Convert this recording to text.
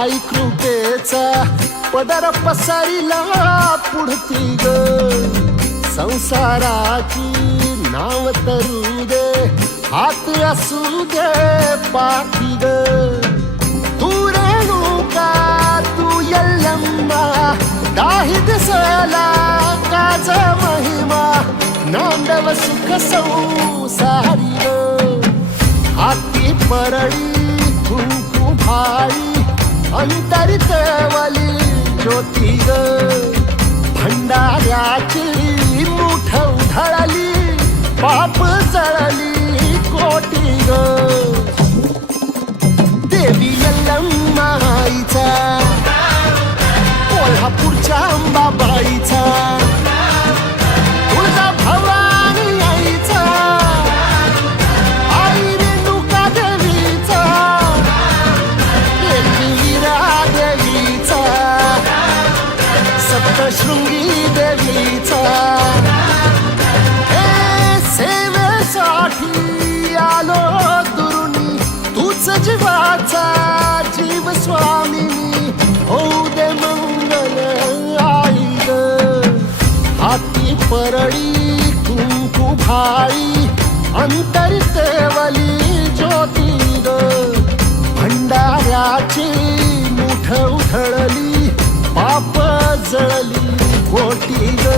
आई कृपेचा पदर पसरिला पुढती ग संसाराची नाव तरू दे हात असू दे पाठी ग तू रेणुका तू यल्लम्मा दाही दिसला काज महिमा नांदव सुख संसारी ग हाती परळी कुंकू भाई अंतरितवली ज्योती ग भंडाऱ्याची मुठ उधळली पाप जळली कोटी ग देवी यल्लम्मा आईचा कोल्हापूरच्या अंबाबाईचा तुळजा भवानी आईचा आई रेणुका देवीचा एकविरा देवीचा सप्तशृंगी देवीचा हे सेवेसाठी आलो दुरुनी तूच जीवाचा जीव स्वामिनी होऊ दे मंगल आई ग हाती परळी कुंकू भाई अंतरितवली ज्योती ग भंडाऱ्याची मुठ उधळली पाप जळली कोटी ग